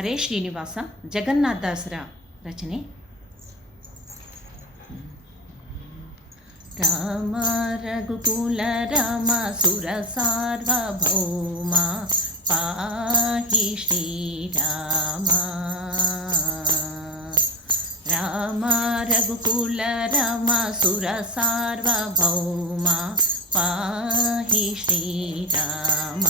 ಹರೇ ಶ್ರೀನಿವಾಸ ಜಗನ್ನಾಥದಾಸರ ರಚನೆ. ರಾಮ ರಘುಕುಲ ರಾಮ ಸುರ ಸಾರ್ವಭೌಮ ಪಾಹಿ ಶ್ರೀರಾಮ. ರಾಮ ರಘುಕುಲ ರಾಮ ಸುರ ಸಾರ್ವಭೌಮ ಪಾಹಿ ಶ್ರೀರಾಮ.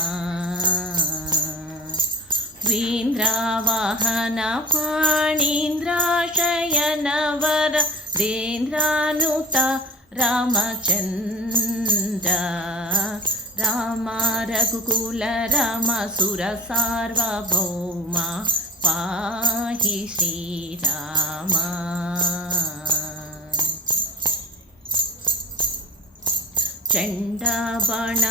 ವೇಂದ್ರವಾಹನ ಫಣೀಂದ್ರಾಶಯನವರ ದೇಂದ್ರಾನುತ ರಾಮಚಂದ್ರ. ರಾಮ ರಘುಕುಲ ರಾಮ ಸುರ ಸಾರ್ವಭೌಮ ಪಾಹಿ ಶ್ರೀರಾಮ. ಚಂಡಬಣ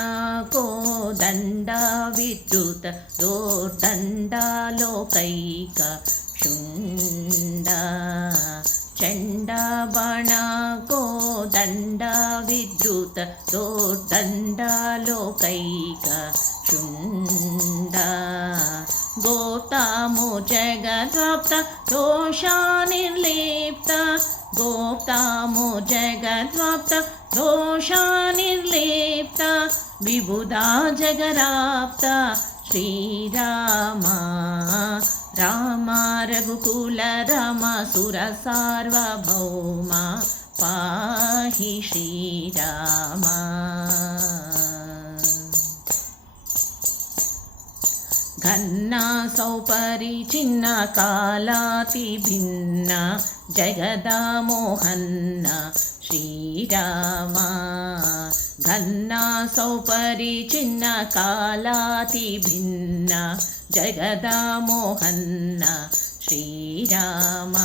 ಕೋದಂಡ ವಿದ್ಯುತ ದೋರ್ದಂಡಾಲೋಕೈಕ ಶುಂಡ. ಚಂಡಬಣ ಕೋದಂಡ ವಿದ್ಯುತ ದೋರ್ದಂಡಾಲೋಕೈಕ ಶುಂಡ. ಗೋಪ್ತಾಮು ಜಗದ್ವ್ಯಾಪ್ತ ದೋಷಾನಿರ್ಲಿಪ್ತ. ಗೋಪ್ತಾಮು ಜಗದ್ವ್ಯಾಪ್ತ ದೋಷಾನಿರ್ಲಿಪ್ತ. ವಿಬುಧಾ ಜಗರಾಪ್ತ ಶ್ರೀರಾಮ. ರಾಮ ರಘುಕುಲ ರಾಮ ಸುರ ಸಾರ್ವಭೌಮ ಪಾಹಿ ಶ್ರೀರಾಮ. ಘನ್ನ ಸೌಪರಿಚಿನ್ನ ಕಾಲಾತಿ ಭಿನ್ನ ಜಗದಾ ಮೋಹನ್ನ ಶ್ರೀರಾಮ. ಘನ್ನ ಸೌಪರಿಚಿನ್ನ ಕಾಲಾತಿ ಭಿನ್ನ ಜಗದಾ ಮೋಹನ್ನ ಶ್ರೀರಾಮ.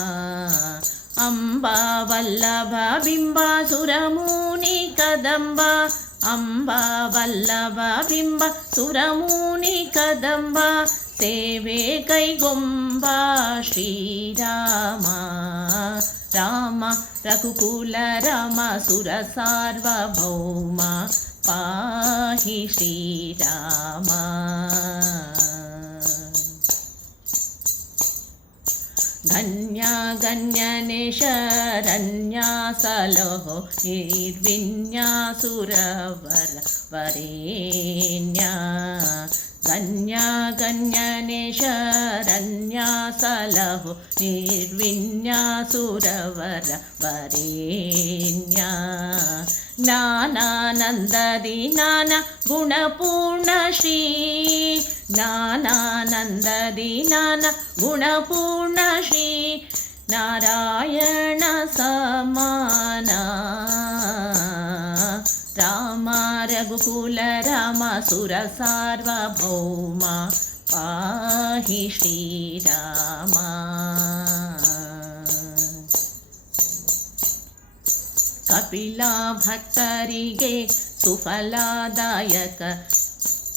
ಅಂಬಾ ವಲ್ಲಭ ಬಿಂಬ ಸುರಮೂನಿ ಕದಂಬ. ಅಂಬಾ ವಲ್ಲಭ ಬಿಂಬ ಸುರಮೂನಿ ಕದಂಬ. ಸೇವೆ ಕೈಗೊಂಬ ಶ್ರೀರಾಮ. ರಾಮ ರಘುಕುಲ ರಾಮ ಸುರ ಸಾರ್ವಭೌಮ ಪಾಹಿ ಶ್ರೀರಾಮ. ಧನ್ಯ ಗಣ್ಯನೆ ಶರಣ್ಯ ಸಲಹೋ ನಿರ್ವಿನ್ಯಾಸುರವರ ವರೇಣ್ಯ. ಗಣ್ಯ ಗಣ್ಯನೆ ಶರಣ್ಯ ಸಲಹೋ ನಿರ್ವಿನ್ಯಾಸುರವರ ವರೇಣ್ಯ. ಜ್ಞಾನಾನಂದದಿ ಜ್ಞಾನ ಗುಣಪೂರ್ಣ ಶ್ರೀ. ಜ್ಞಾನಾನಂದದಿ ಜ್ಞಾನ ಗುಣಪೂರ್ಣ ಶ್ರೀ ನಾರಾಯಣ ಸಮಾನ. ರಾಮ ರಘುಕುಲ ರಾಮ ಸುರ ಸಾರ್ವಭೌಮ ಪಾಹಿ ಶ್ರೀರಾಮ. ಕಪಿಲ ಭಕ್ತರಿಗೆ ಸುಫಲದಾಯಕ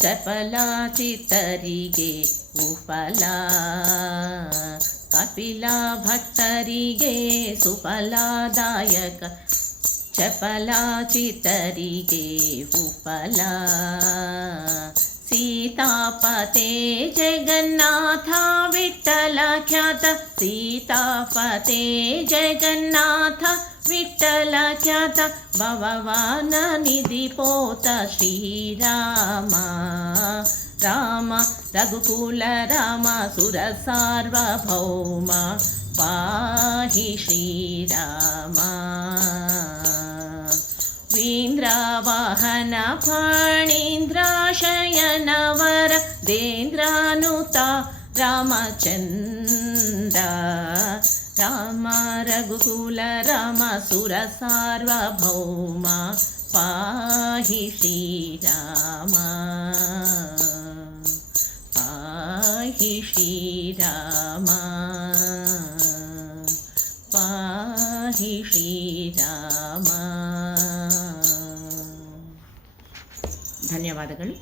ಚಪಲ ಚಿತ್ತರಿಗೆ ಉಫಲ. ಕಪಿಲ ಭಕ್ತರಿಗೆ ಸುಫಲದಾಯಕ ಚಪಲ ಚಿತ್ತರಿಗೆ ಉಫಲ. ಸೀತಾಪತೆ ಜಗನ್ನಾಥ ವಿಠಲ ಖ್ಯಾತ. ಸೀತಾಪತೆ ಜಗನ್ನಾಥ ವಿಠಲ ಖ್ಯಾತ. ಭವವಾನ ನಿಧಿ ಪೋತ ಶ್ರೀರಾಮ. ರಾಮ ರಘುಕುಲ ರಾಮ ಸುರ ಸಾರ್ವಭೌಮ ಪಾಹಿ ಶ್ರೀರಾಮ. ವೇಂದ್ರವಾಹನ ಫಣೀಂದ್ರಾಶಯನವರ ದೇಂದ್ರಾನುತ ರಾಮಚಂದ್ರ. ರಾಮ ರಘುಕುಲ ರಾಮ ಸುರ ಸಾರ್ವಭೌಮ ಪಾಹಿ ಶ್ರೀರಾಮ. ಪಾಹಿ ಶ್ರೀರಾಮ. ಪಾಹಿ ಶ್ರೀರಾಮ. ಧನ್ಯವಾದಗಳು.